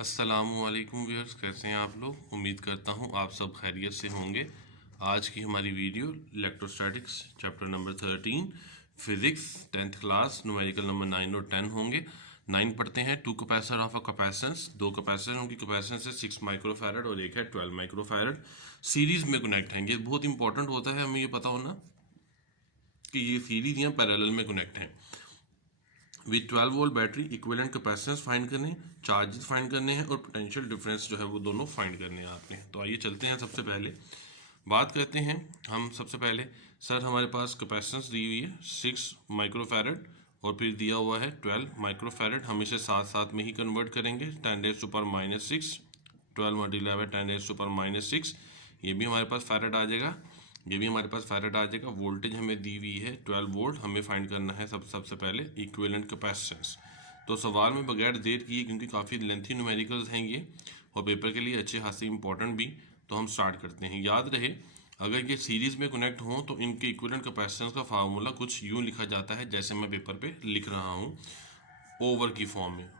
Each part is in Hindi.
अस्सलामुअलैकुम व्यूअर्स, कैसे हैं आप लोग। उम्मीद करता हूं आप सब खैरियत से होंगे। आज की हमारी video electrostatics chapter number 13 physics 10th class numerical number 9 और 10 होंगे। 9 पढ़ते हैं। Two capacitor of a capacitance, दो कैपेसिटर, उनकी कैपेसिटेंस है 6 माइक्रोफैरड और एक है 12 माइक्रोफैरड। सीरीज में कनेक्ट हैं। ये बहुत इंपॉर्टेंट होता है हमें ये पता होना कि ये सीरीज या पैरेलल में कनेक्ट हैं। With 12 volt battery equivalent capacitance find करने, चार्जेस फाइंड करने हैं और पोटेंशियल डिफरेंस जो है वो दोनों फाइंड करने हैं आपने। तो आइए चलते हैं। सबसे पहले बात करते हैं हम। सबसे पहले सर हमारे पास कैपेसिटेंस दी हुई है 6 माइक्रोफैरड और फिर दिया हुआ है 12 माइक्रोफैरड। हम इसे साथ साथ में ही कन्वर्ट करेंगे। 10⁻⁻⁶ 12 मल्टीप्लाई बाय 10⁻⁻⁶, ये भी हमारे पास फैरड आ जाएगा, ये भी हमारे पास फैरड आ जाएगा। वोल्टेज हमें दी हुई है 12 वोल्ट। हमें फाइंड करना है सबसे पहले इक्विवेलेंट कैपेसिटेंस। तो सवाल में बगैर देर किए, क्योंकि काफ़ी लेंथी न्यूमेरिकल्स हैं ये और पेपर के लिए अच्छे खासी इंपॉर्टेंट भी, तो हम स्टार्ट करते हैं। याद रहे, अगर ये सीरीज में कनेक्ट हों तो इनके इक्विवेलेंट कैपेसिटेंस का फार्मूला कुछ यूँ लिखा जाता है जैसे मैं पेपर पे लिख रहा हूँ, ओवर की फॉर्म में।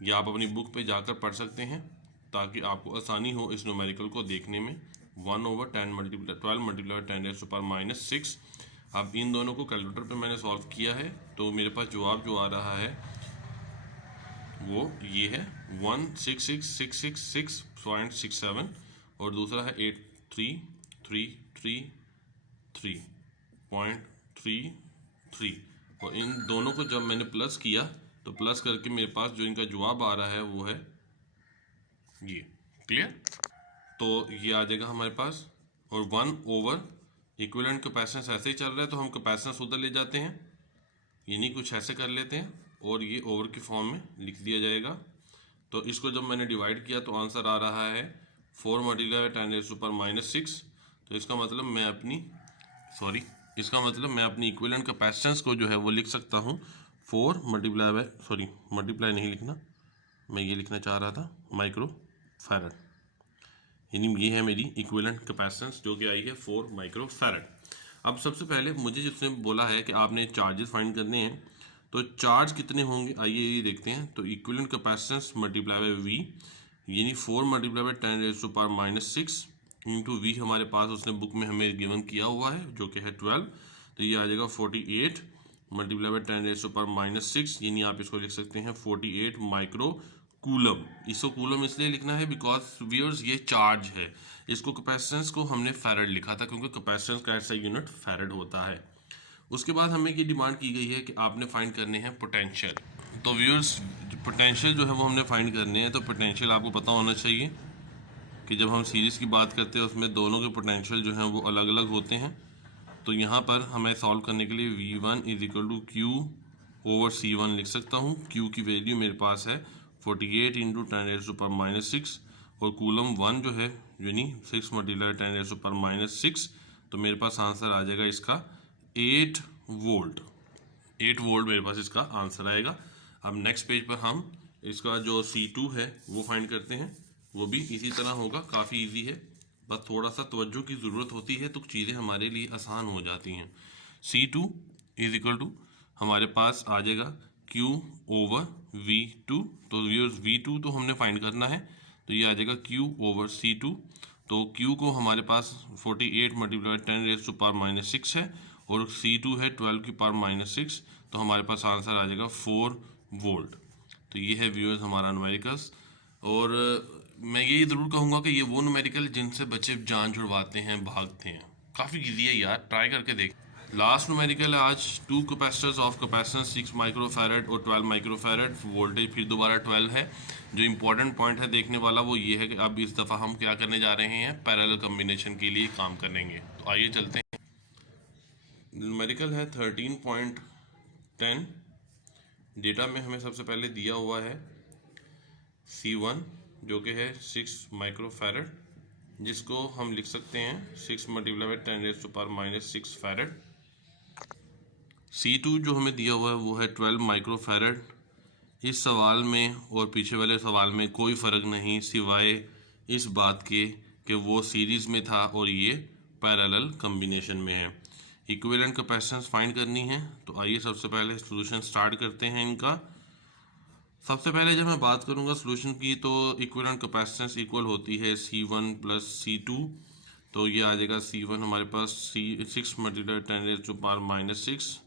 या आप अपनी बुक पे जाकर पढ़ सकते हैं ताकि आपको आसानी हो इस न्यूमेरिकल को देखने में। 1/10 मल्टीप्लाई 12 मल्टीप्लाई 10⁻⁻⁶। अब इन दोनों को कैलकुलेटर पे मैंने सॉल्व किया है तो मेरे पास जवाब जो आ रहा है वो ये है 16666.67 और दूसरा है 8333.33। और इन दोनों को जब मैंने प्लस किया तो प्लस करके मेरे पास जो इनका जवाब आ रहा है वो है ये। क्लियर? तो ये आ जाएगा हमारे पास। और 1 ओवर इक्विवेलेंट कैपेसिटेंस ऐसे ही चल रहा है तो हम कैपेसिटेंस उधर ले जाते हैं, यानी कुछ ऐसे कर लेते हैं और ये ओवर की फॉर्म में लिख दिया जाएगा। तो इसको जब मैंने डिवाइड किया तो आंसर आ रहा है 4 मल्टीप्लाई 10⁻⁻⁶। तो इसका मतलब मैं अपनी इक्विवेलेंट कैपेसिटेंस को जो है वो लिख सकता हूँ 4 मल्टीप्लाई नहीं लिखना, मैं ये लिखना चाह रहा था माइक्रो फैरड, यानी ये है मेरी इक्विवेलेंट कैपेसिटेंस जो कि आई है 4 माइक्रो फैरड। अब सबसे पहले मुझे जिसने बोला है कि आपने चार्जेस फाइंड करने हैं, तो चार्ज कितने होंगे आइए ये देखते हैं। तो equivalent capacitance multiply by V, यानी 4 मल्टीप्लाई बाय 10⁻⁻⁶ इंटू वी हमारे पास उसने बुक में हमें गिवन किया हुआ है जो कि है 12। तो ये आ जाएगा 48 मल्टीप्लाई बाय 10⁻⁻⁶, यानी आप इसको लिख सकते हैं 48 माइक्रो कूलम। इसको कूलम इसलिए लिखना है बिकॉज व्यूअर्स ये चार्ज है। इसको कैपेसिटेंस को हमने फैरड लिखा था क्योंकि कैपेसिटेंस का ऐसा यूनिट फैरड होता है। उसके बाद हमें ये डिमांड की गई है कि आपने फाइंड करने हैं पोटेंशियल। तो व्यूअर्स पोटेंशियल जो है वो हमने फाइंड करने हैं। तो पोटेंशियल आपको पता होना चाहिए कि जब हम सीरीज की बात करते हैं उसमें दोनों के पोटेंशियल जो हैं वो अलग अलग होते हैं। तो यहाँ पर हमें सॉल्व करने के लिए V1 = Q/C1 लिख सकता हूँ। Q की वैल्यू मेरे पास है 48 × 10⁻⁶ और कूलम 1 जो है यानी 6 मल्टीप्लाई 10⁻⁻⁶। तो मेरे पास आंसर आ जाएगा इसका 8 वोल्ट। 8 वोल्ट मेरे पास इसका आंसर आएगा। अब नेक्स्ट पेज पर हम इसका जो C2 है वो फाइंड करते हैं। वो भी इसी तरह होगा, काफ़ी इजी है, बस थोड़ा सा तवज्जो की ज़रूरत होती है तो चीज़ें हमारे लिए आसान हो जाती हैं। C2 = हमारे पास आ जाएगा Q/V2। तो V2 तो हमने फाइंड करना है, तो ये आ जाएगा Q/C2। तो Q को हमारे पास 48 मल्टीप्लाई 10⁻⁻⁶ है और C2 है 12⁻⁻⁶। तो हमारे पास आंसर आ जाएगा 4 वोल्ट। तो ये है व्यूअर्स हमारा न्यूमेरिकल्स। और मैं यही ज़रूर कहूँगा कि ये वो न्यूमेरिकल जिनसे बच्चे जान छुड़वाते हैं, भागते हैं। काफ़ी ईजी है यार, ट्राई करके देख। लास्ट न्यूमेरिकल है आज। Two capacitors of capacitance 6 microfarad और 12 माइक्रोफैरड। वोल्टेज फिर दोबारा 12 है। जो इंपॉर्टेंट पॉइंट है देखने वाला वो ये है कि अब इस दफ़ा हम क्या करने जा रहे हैं, पैरेलल कम्बिनेशन के लिए काम करेंगे। तो आइए चलते हैं। न्यूमेरिकल है 13.10। डेटा में हमें सबसे पहले दिया हुआ है C1 जो कि है 6 माइक्रोफैरड, जिसको हम लिख सकते हैं 6 मल्टीप्लाई बाय 10⁻⁻⁶ फैरड। C2 जो हमें दिया हुआ है वो है 12 माइक्रोफैरड। इस सवाल में और पीछे वाले सवाल में कोई फ़र्क नहीं सिवाय इस बात के कि वो सीरीज़ में था और ये पैरेलल कम्बिनेशन में है। इक्विवेलेंट कैपेसिटेंस फाइंड करनी है, तो आइए सबसे पहले सॉल्यूशन स्टार्ट करते हैं इनका। सबसे पहले जब मैं बात करूंगा सोल्यूशन की, तो इक्विवेलेंट कैपेसिटेंस इक्वल होती है C1 प्लस C2। तो ये आ जाएगा C1 हमारे पास 6 मल्टीप्लाई 10⁻⁻6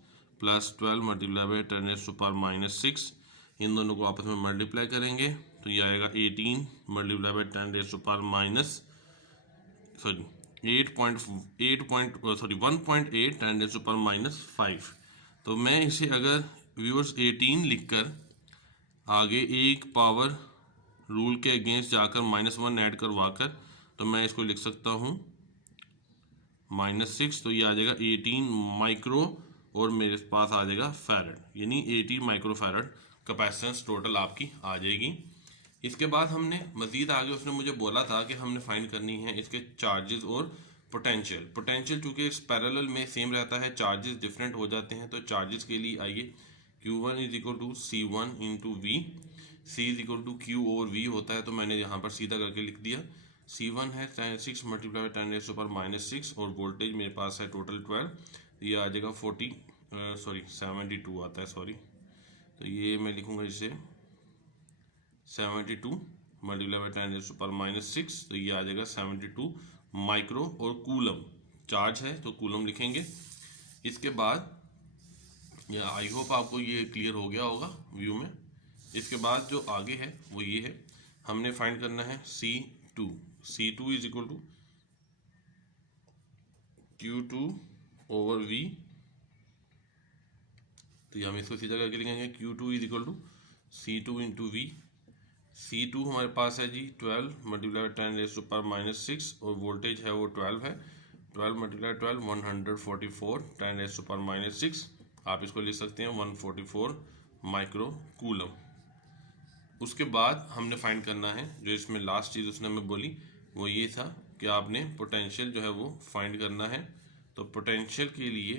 प्लस 12 मल्टीप्लाई बाई 10⁻⁻6। इन दोनों को आपस में मल्टीप्लाई करेंगे तो ये आएगा 18 मल्टीप्लाई बाई 1.8 10⁻5। तो मैं इसे अगर व्यूअर्स 18 लिखकर आगे एक पावर रूल के अगेंस्ट जाकर -1 ऐड करवाकर, तो मैं इसको लिख सकता हूँ -6। तो ये आ जाएगा 18 माइक्रो और मेरे पास आ जाएगा फैरड, यानी 80 माइक्रो फैरड कैपेसिटेंस टोटल आपकी आ जाएगी। इसके बाद हमने मज़ीद आगे उसने मुझे बोला था कि हमने फाइंड करनी है इसके चार्जेस और पोटेंशियल चूँकि इस पैरेलल में सेम रहता है, चार्जेस डिफरेंट हो जाते हैं। तो चार्जेस के लिए आइए Q1 is equal to C1 into V, C is equal to Q और V होता है, तो मैंने यहाँ पर सीधा करके लिख दिया। C1 है 6 मल्टीप्लाई 10⁻⁻6 और वोल्टेज मेरे पास है टोटल 12, ये आ जाएगा 72 आता है, सॉरी। तो ये मैं लिखूँगा इसे 72 मल्टीप्लाई बाई 10⁻⁻6, तो ये आ जाएगा 72 माइक्रो। और कूलम चार्ज है तो कूलम लिखेंगे। इसके बाद या आई होप आपको ये क्लियर हो गया होगा व्यू में। इसके बाद जो आगे है वो ये है, हमने फाइंड करना है C2 is equal to Q2 over V। तो ये हम इसको सीधा करके लिखेंगे Q2 is equal to C2 into V. C2 हमारे पास है जी 12 मल्टीप्लाई 10⁻⁻6 और वोल्टेज है वो 12 है, 12 मल्टीप्लाई 12 144 10⁻⁻6। आप इसको लिख सकते हैं 144 माइक्रो कूलम। उसके बाद हमने फाइंड करना है, जो इसमें लास्ट चीज़ उसने हमें बोली वो ये था कि आपने पोटेंशियल जो है वो फाइंड करना है। तो पोटेंशियल के लिए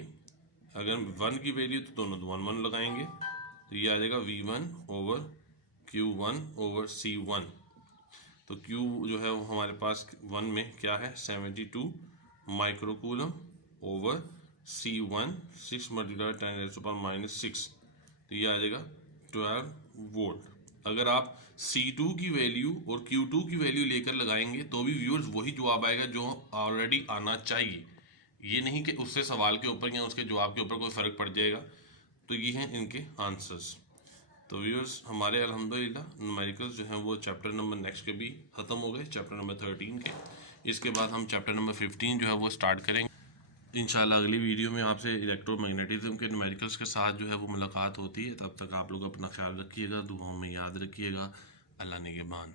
अगर 1 की वैल्यू तो दोनों 1 1 लगाएंगे, तो ये आ जाएगा V1 over Q1 over C1। तो Q जो है वो हमारे पास 1 में क्या है 72 micro coulomb over C1 6 multiply 10⁻⁻6, तो ये आ जाएगा 12 वोल्ट। अगर आप C2 की वैल्यू और Q2 की वैल्यू लेकर लगाएंगे तो भी व्यूअर्स वही जवाब आएगा जो ऑलरेडी आना चाहिए। ये नहीं कि उससे सवाल के ऊपर या उसके जवाब के ऊपर कोई फ़र्क पड़ जाएगा। तो ये हैं इनके आंसर्स। तो व्यूअर्स हमारे अल्हम्दुलिल्लाह न्यूमेरिकल्स जो हैं वो चैप्टर नंबर नेक्स्ट के भी ख़त्म हो गए, चैप्टर नंबर 13 के। इसके बाद हम चैप्टर नंबर 15 जो है वो स्टार्ट करेंगे इंशाल्लाह। अगली वीडियो में आपसे इलेक्ट्रोमैग्नेटिज्म के न्यूमेरिकल्स के साथ जो है वो मुलाकात होती है। तब तक आप लोग अपना ख्याल रखिएगा, दुआओं में याद रखिएगा। अल्लाह निगहबान।